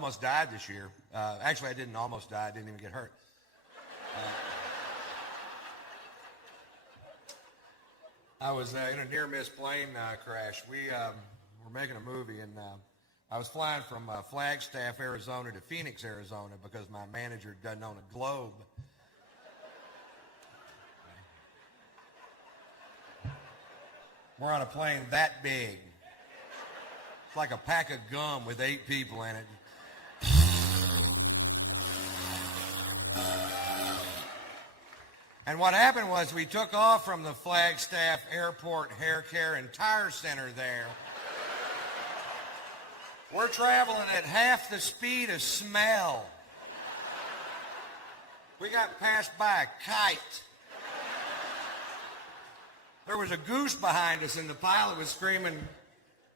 almost died this year. Actually, I didn't almost die. I didn't even get hurt. I was in a near-miss plane crash. We were making a movie, and I was flying from Flagstaff, Arizona to Phoenix, Arizona, because my manager doesn't own a Globe. We're on a plane that big. It's like a pack of gum with 8 people in it. And what happened was we took off from the Flagstaff Airport Hair Care and Tire Center there. We're traveling at half the speed of smell. We got passed by a kite. There was a goose behind us, and the pilot was screaming,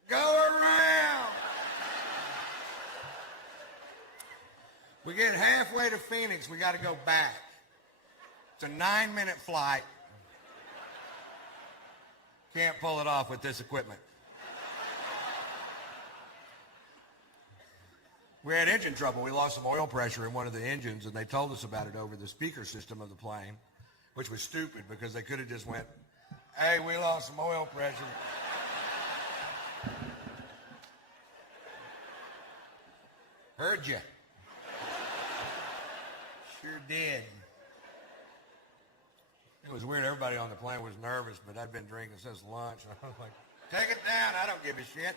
"Go around!" We get halfway to Phoenix, we got to go back. It's a 9-minute flight. Can't pull it off with this equipment. We had engine trouble. We lost some oil pressure in one of the engines, and they told us about it over the speaker system of the plane, which was stupid because they could have just went, "Hey, we lost some oil pressure." Heard you. Sure did. It was weird. Everybody on the plane was nervous, but I'd been drinking since lunch. And I was like, "Take it down. I don't give a shit."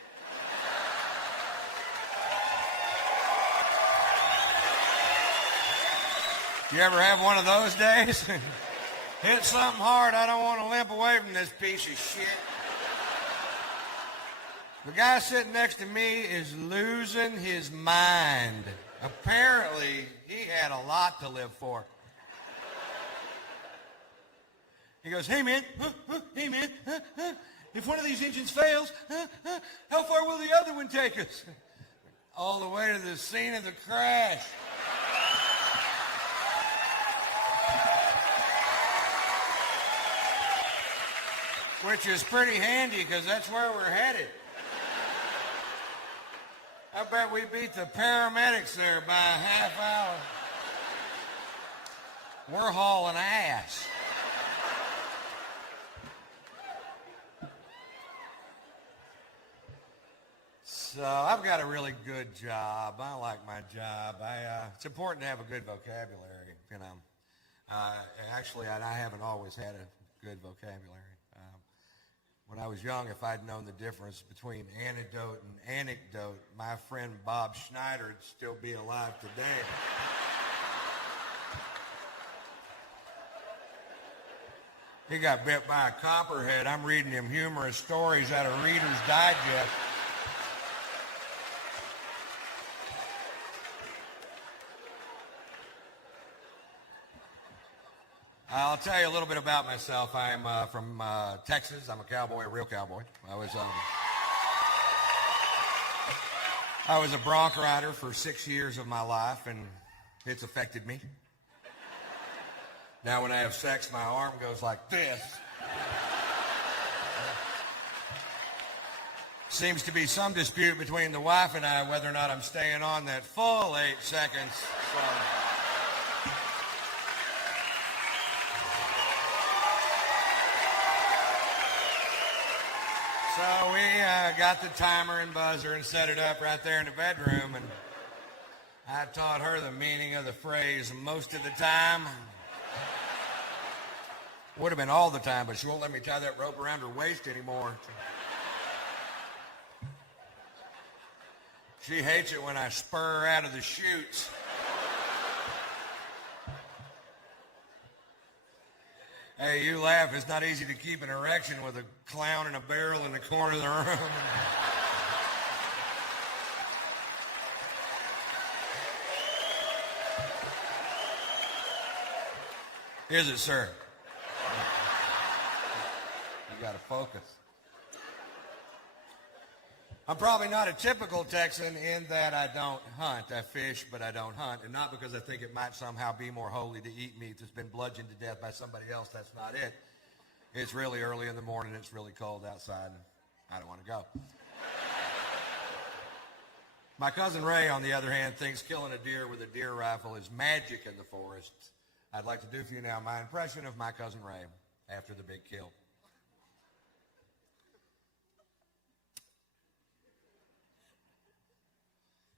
You ever have one of those days? Hit something hard. I don't want to limp away from this piece of shit. The guy sitting next to me is losing his mind. Apparently, he had a lot to live for. He goes, "Hey, man, hey, man, if one of these engines fails, how far will the other one take us?" "All the way to the scene of the crash." Which is pretty handy because that's where we're headed. I bet we beat the paramedics there by a half hour. We're hauling ass. So I've got a really good job. I like my job. It's important to have a good vocabulary, you know. Actually, I haven't always had a good vocabulary. When I was young, if I'd known the difference between antidote and anecdote, my friend Bob Schneider would still be alive today. He got bit by a copperhead. I'm reading him humorous stories out of Reader's Digest. I'll tell you a little bit about myself. I'm from Texas. I'm a cowboy, a real cowboy. I was a bronc rider for 6 years of my life, and it's affected me. Now when I have sex, my arm goes like this. Seems to be some dispute between the wife and I whether or not I'm staying on that full 8 seconds. So we got the timer and buzzer and set it up right there in the bedroom, and I taught her the meaning of the phrase most of the time. Would have been all the time, but she won't let me tie that rope around her waist anymore. She hates it when I spur her out of the chutes. Hey, you laugh. It's not easy to keep an erection with a clown and a barrel in the corner of the room. Is it, sir? You got to focus. I'm probably not a typical Texan in that I don't hunt. I fish, but I don't hunt. And not because I think it might somehow be more holy to eat meat that's been bludgeoned to death by somebody else. That's not it. It's really early in the morning. It's really cold outside, and I don't want to go. My cousin Ray, on the other hand, thinks killing a deer with a deer rifle is magic in the forest. I'd like to do for you now my impression of my cousin Ray after the big kill.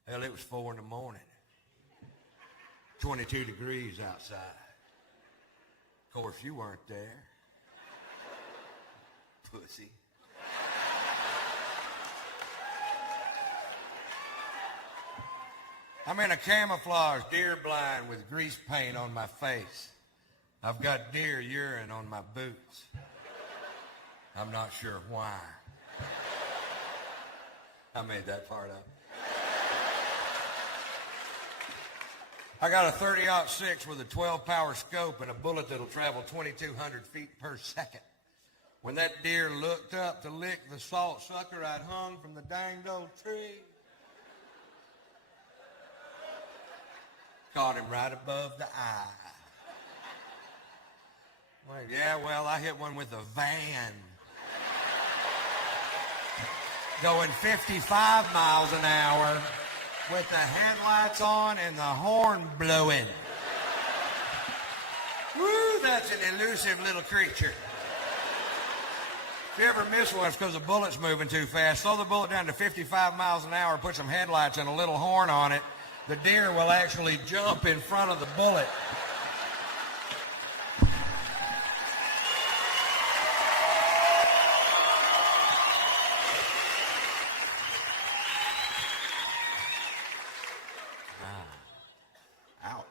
Hell, it was 4 in the morning. 22 degrees outside. Of course, you weren't there. Pussy. I'm in a camouflage deer blind with grease paint on my face. I've got deer urine on my boots. I'm not sure why. I made that part up. I got a 30-06 with a 12-power scope and a bullet that'll travel 2,200 feet per second. When that deer looked up to lick the salt sucker I'd hung from the danged old tree, caught him right above the eye. Well, yeah, well, I hit one with a van. Going 55 miles an hour with the headlights on and the horn blowing. Woo, that's an elusive little creature. If you ever miss one, it's because the bullet's moving too fast. Slow the bullet down to 55 miles an hour, put some headlights and a little horn on it. The deer will actually jump in front of the bullet. Ouch.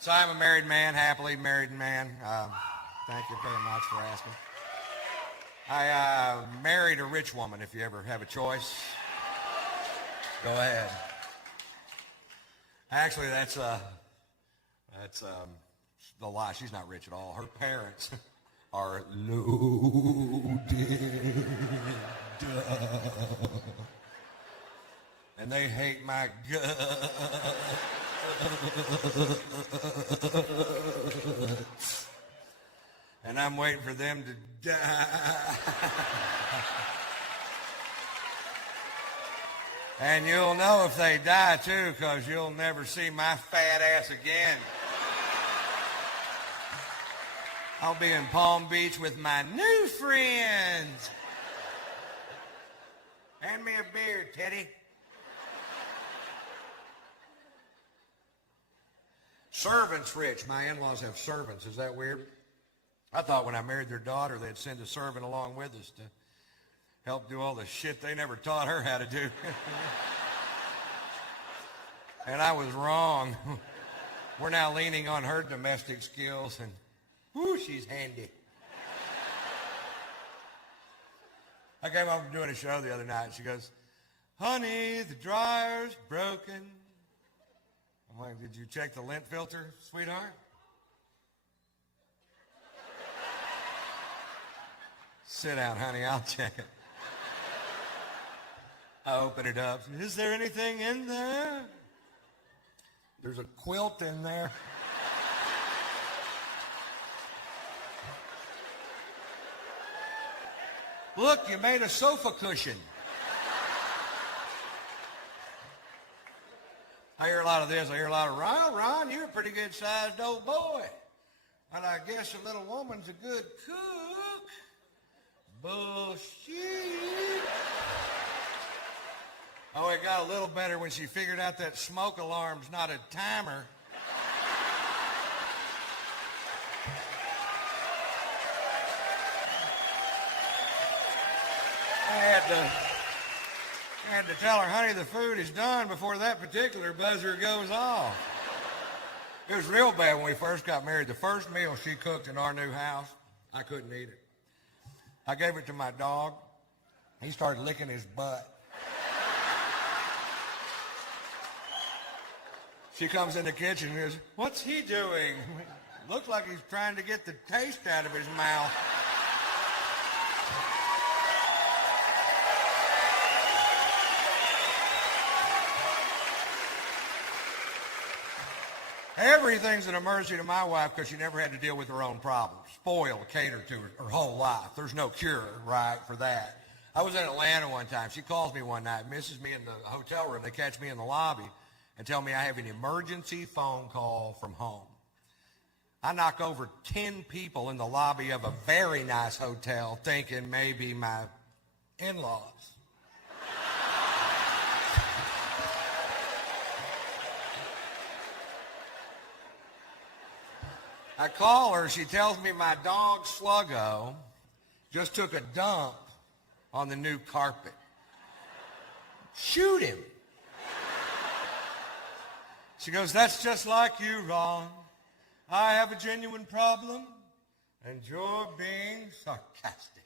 So I'm a married man, happily married man. Thank you very much for asking. I married a rich woman, if you ever have a choice. Go ahead. Actually, that's the lie. She's not rich at all. Her parents are loaded. And they hate my guts. And I'm waiting for them to die. And you'll know if they die, too, because you'll never see my fat ass again. I'll be in Palm Beach with my new friends. Hand me a beer, Teddy. Servants rich. My in-laws have servants. Is that weird? I thought when I married their daughter, they'd send a servant along with us to help do all the shit they never taught her how to do. And I was wrong. We're now leaning on her domestic skills, and whoo, she's handy. I came home from doing a show the other night, and she goes, "Honey, the dryer's broken." I'm like, "Did you check the lint filter, sweetheart?" "Sit down, honey, I'll check it." I open it up. "Is there anything in there?" "There's a quilt in there." "Look, you made a sofa cushion." I hear a lot of this. I hear a lot of, Ron, you're a pretty good-sized old boy. And I guess a little woman's a good cook. Bullshit. Oh, it got a little better when she figured out that smoke alarm's not a timer. I had to tell her, "Honey, the food is done," before that particular buzzer goes off. It was real bad when we first got married. The first meal she cooked in our new house, I couldn't eat it. I gave it to my dog. He started licking his butt. She comes in the kitchen and goes, "What's he doing?" "Looks like he's trying to get the taste out of his mouth." Everything's an emergency to my wife because she never had to deal with her own problems. Spoiled, catered to her whole life. There's no cure, right, for that. I was in Atlanta one time. She calls me one night, misses me in the hotel room. They catch me in the lobby and tell me I have an emergency phone call from home. I knock over 10 people in the lobby of a very nice hotel thinking maybe my in-laws. I call her. She tells me my dog, Sluggo, just took a dump on the new carpet. Shoot him. She goes, that's just like you, Ron. I have a genuine problem, and you're being sarcastic.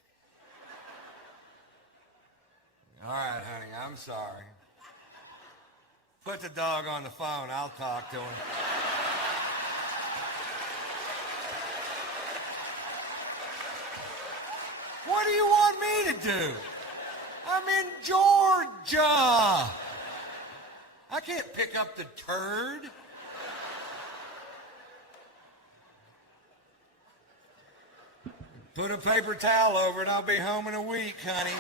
All right, honey, I'm sorry. Put the dog on the phone. I'll talk to him. What do you want me to do? I'm in Georgia. I can't pick up the turd. Put a paper towel over it. I'll be home in a week, honey.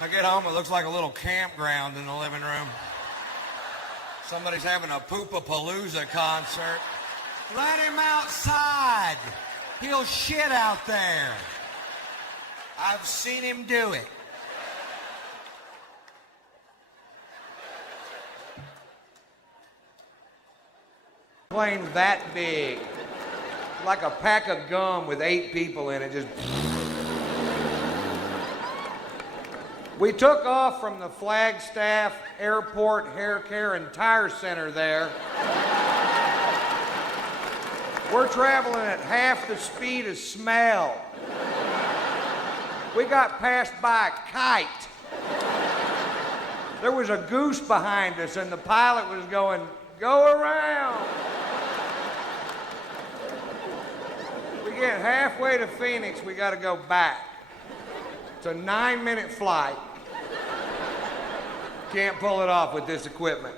I get home, it looks like a little campground in the living room. Somebody's having a Poopa Palooza concert. Let him outside. He'll shit out there. I've seen him do it. Plane that big, like a pack of gum with 8 people in it, just. We took off from the Flagstaff Airport Hair Care and Tire Center there. We're traveling at half the speed of smell. We got passed by a kite. There was a goose behind us and the pilot was going, go around. We get halfway to Phoenix, we gotta go back. It's a 9-minute flight. Can't pull it off with this equipment.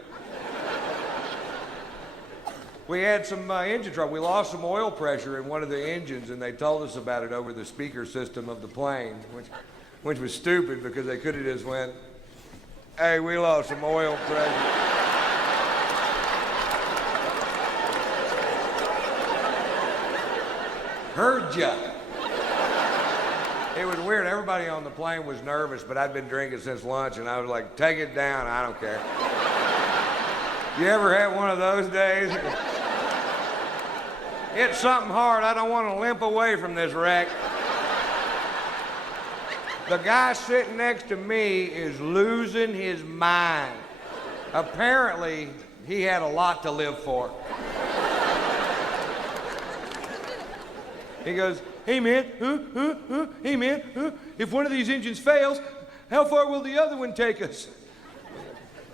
We had some engine trouble. We lost some oil pressure in one of the engines, and they told us about it over the speaker system of the plane, which was stupid because they could have just went, hey, we lost some oil pressure. Heard ya. It was weird. Everybody on the plane was nervous, but I'd been drinking since lunch, and I was like, take it down, I don't care. You ever had one of those days? It's something hard. I don't want to limp away from this wreck. The guy sitting next to me is losing his mind. Apparently, he had a lot to live for. He goes, hey man, hey man, if one of these engines fails, how far will the other one take us?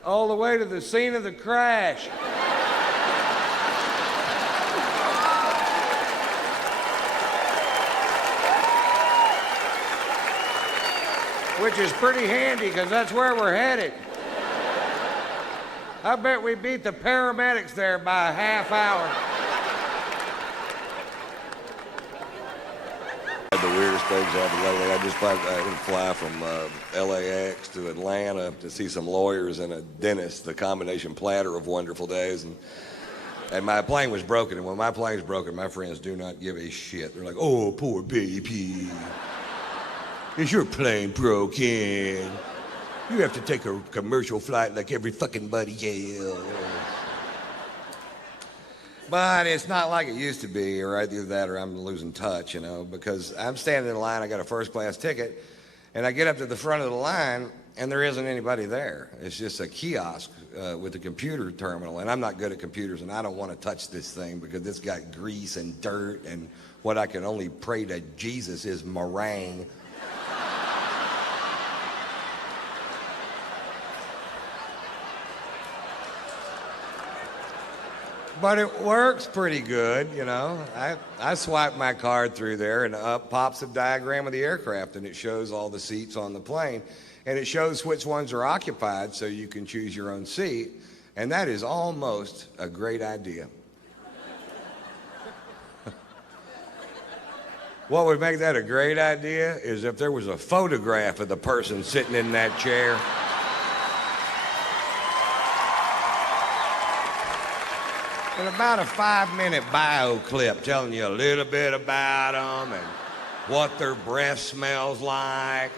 All the way to the scene of the crash. Which is pretty handy, because that's where we're headed. I bet we beat the paramedics there by a half hour. The weirdest things happened lately. I just fly from LAX to Atlanta to see some lawyers and a dentist, the combination platter of wonderful days. And my plane was broken, and when my plane's broken, my friends do not give a shit. They're like, oh, poor baby. Is your plane broken? You have to take a commercial flight like every fucking buddy else. But it's not like it used to be, or either that or I'm losing touch, you know, because I'm standing in line, I got a first class ticket, and I get up to the front of the line, and there isn't anybody there. It's just a kiosk with a computer terminal, and I'm not good at computers, and I don't want to touch this thing because it's got grease and dirt, and what I can only pray to Jesus is meringue. But it works pretty good, you know. I swipe my card through there, and up pops a diagram of the aircraft, and it shows all the seats on the plane, and it shows which ones are occupied so you can choose your own seat, and that is almost a great idea. What would make that a great idea is if there was a photograph of the person sitting in that chair. And about a 5-minute bio clip telling you a little bit about them and what their breath smells like.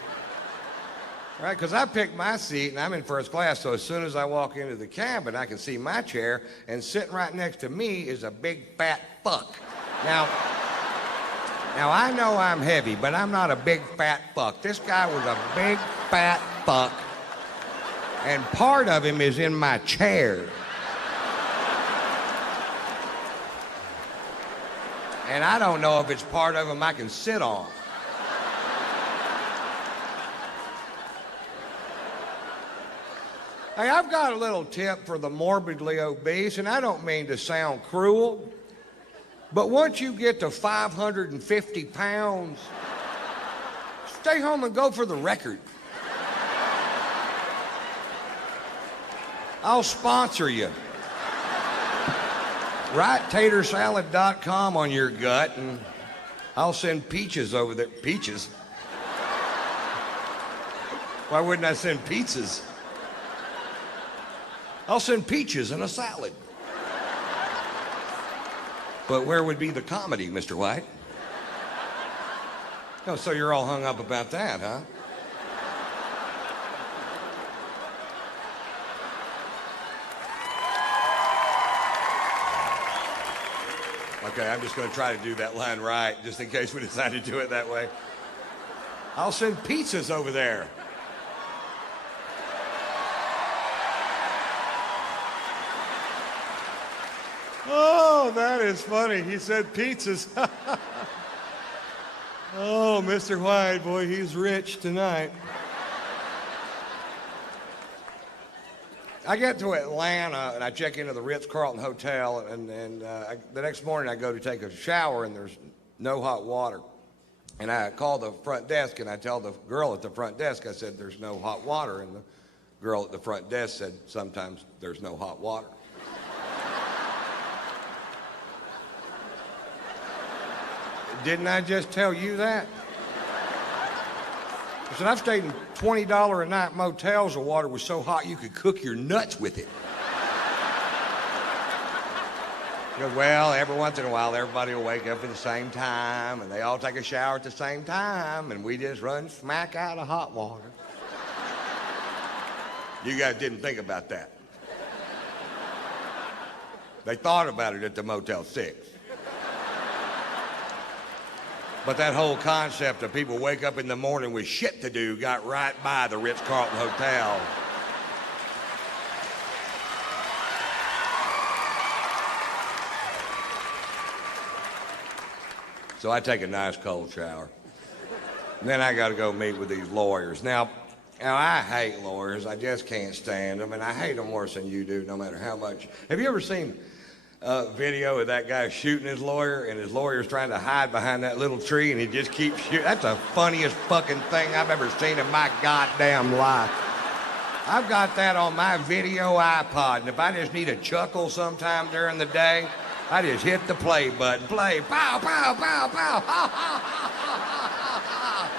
Right, because I picked my seat and I'm in first class, so as soon as I walk into the cabin, I can see my chair, and sitting right next to me is a big fat fuck. Now I know I'm heavy, but I'm not a big fat fuck. This guy was a big fat fuck, and part of him is in my chair. And I don't know if it's part of him I can sit on. Hey, I've got a little tip for the morbidly obese, and I don't mean to sound cruel, but once you get to 550 pounds, stay home and go for the record. I'll sponsor you. Write tatersalad.com on your gut, and I'll send peaches over there. Peaches? Why wouldn't I send pizzas? I'll send peaches in a salad. But where would be the comedy, Mr. White? Oh, so you're all hung up about that, huh? Okay, I'm just going to try to do that line right, just in case we decide to do it that way. I'll send pizzas over there. Oh, that is funny. He said pizzas. Oh, Mr. White, boy, he's rich tonight. I get to Atlanta, and I check into the Ritz-Carlton Hotel, and the next morning I go to take a shower, and there's no hot water. And I call the front desk, and I tell the girl at the front desk, I said, there's no hot water. And the girl at the front desk said, sometimes there's no hot water. Didn't I just tell you that? I said, I've stayed in $20 a night motels. The water was so hot you could cook your nuts with it. He goes, well, every once in a while, everybody will wake up at the same time, and they all take a shower at the same time, and we just run smack out of hot water. You guys didn't think about that. They thought about it at the Motel 6. But that whole concept of people wake up in the morning with shit to do got right by the Ritz-Carlton Hotel. So I take a nice cold shower. And then I got to go meet with these lawyers. Now, I hate lawyers. I just can't stand them, and I hate them worse than you do, no matter how much. Have you ever seen video of that guy shooting his lawyer, and his lawyer's trying to hide behind that little tree, and he just keeps shooting? That's the funniest fucking thing I've ever seen in my goddamn life. I've got that on my video iPod, and if I just need a chuckle sometime during the day, I just hit the play button. Play, pow, pow, pow, pow, ha, ha, ha, ha, ha, ha.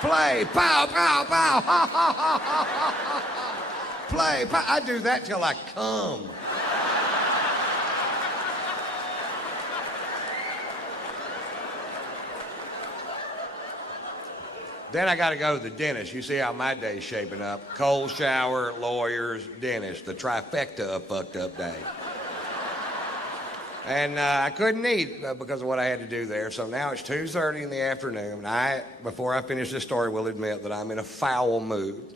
Play, pow, pow, pow, ha, ha, ha, ha, ha. Play, pow. I do that till I come. Then I got to go to the dentist. You see how my day's shaping up. Cold shower, lawyers, dentist. The trifecta of fucked up day. And I couldn't eat because of what I had to do there. So now it's 2:30 in the afternoon. Before I finish this story, will admit that I'm in a foul mood.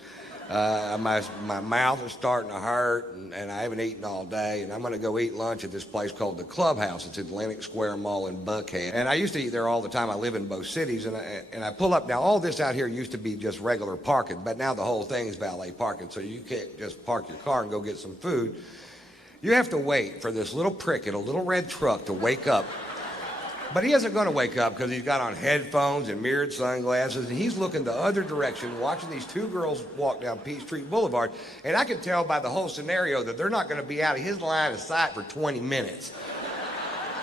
My mouth is starting to hurt, and I haven't eaten all day, and I'm going to go eat lunch at this place called the Clubhouse. It's at Atlantic Square Mall in Buckhead. And I used to eat there all the time. I live in both cities, and I pull up. Now, all this out here used to be just regular parking, but now the whole thing is valet parking, so you can't just park your car and go get some food. You have to wait for this little prick in a little red truck to wake up. But he isn't going to wake up because he's got on headphones and mirrored sunglasses, and he's looking the other direction, watching these two girls walk down Peachtree Boulevard. And I can tell by the whole scenario that they're not going to be out of his line of sight for 20 minutes.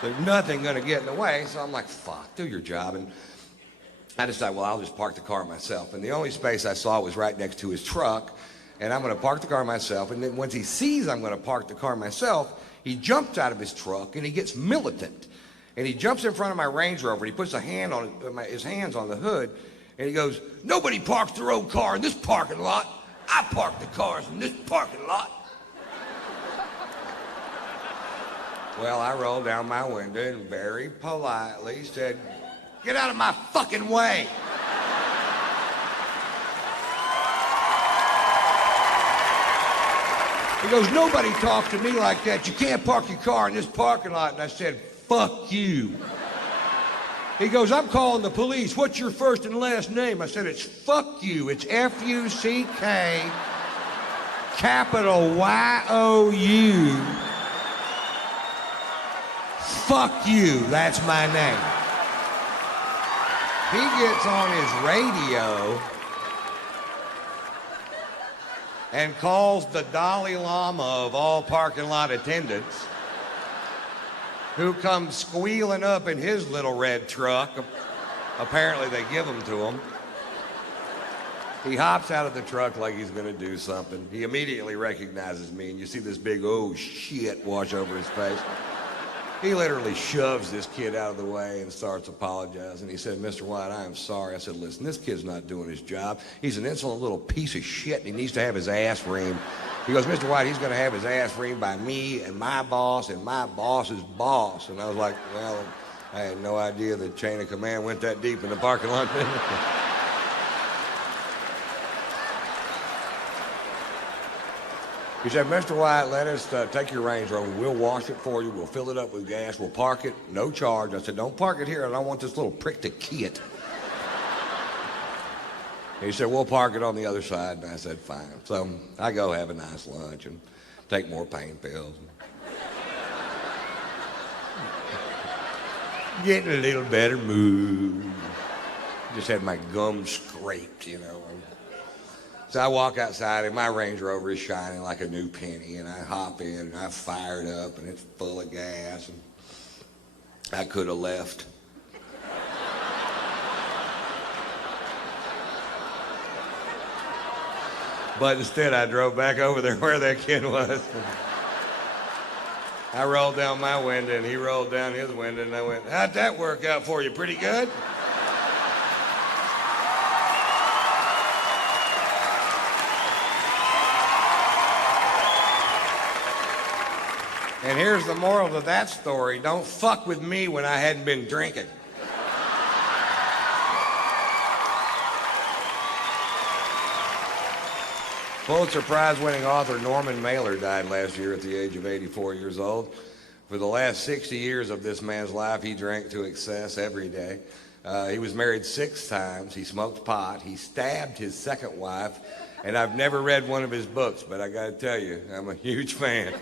There's nothing going to get in the way. So I'm like, fuck, do your job. And I decided, well, I'll just park the car myself. And the only space I saw was right next to his truck. And I'm going to park the car myself. And then once he sees I'm going to park the car myself, he jumps out of his truck and he gets militant. And he jumps in front of my Range Rover. And he puts his hands on the hood. And he goes, nobody parks their own car in this parking lot. I park the cars in this parking lot. Well, I rolled down my window and very politely said, get out of my fucking way. He goes, nobody talks to me like that. You can't park your car in this parking lot. And I said, fuck you. He goes, I'm calling the police. What's your first and last name? I said, it's fuck you. It's F-U-C-K, capital Y-O-U. Fuck you. That's my name. He gets on his radio and calls the Dalai Lama of all parking lot attendants, who comes squealing up in his little red truck. Apparently they give them to him. He hops out of the truck like he's going to do something. He immediately recognizes me, and you see this big, oh shit, wash over his face. He literally shoves this kid out of the way and starts apologizing. He said, Mr. White, I am sorry. I said, listen, this kid's not doing his job. He's an insolent little piece of shit, and he needs to have his ass reamed. He goes, Mr. White, he's going to have his ass reamed by me and my boss's boss. And I was like, well, I had no idea the chain of command went that deep in the parking lot. He said, Mr. White, let us take your Range Rover. We'll wash it for you. We'll fill it up with gas. We'll park it, no charge. I said, don't park it here. I don't want this little prick to key it. He said, we'll park it on the other side. And I said, fine. So I go have a nice lunch and take more pain pills. Getting a little better mood. Just had my gums scraped, you know. So I walk outside and my Range Rover is shining like a new penny, and I hop in and I fire it up and it's full of gas, and I could have left. But instead I drove back over there where that kid was. I rolled down my window and he rolled down his window, and I went, how'd that work out for you? Pretty good? And here's the moral of that story. Don't fuck with me when I hadn't been drinking. Pulitzer Prize-winning author Norman Mailer died last year at the age of 84 years old. For the last 60 years of this man's life, he drank to excess every day. He was married 6 times. He smoked pot. He stabbed his second wife. And I've never read one of his books, but I got to tell you, I'm a huge fan.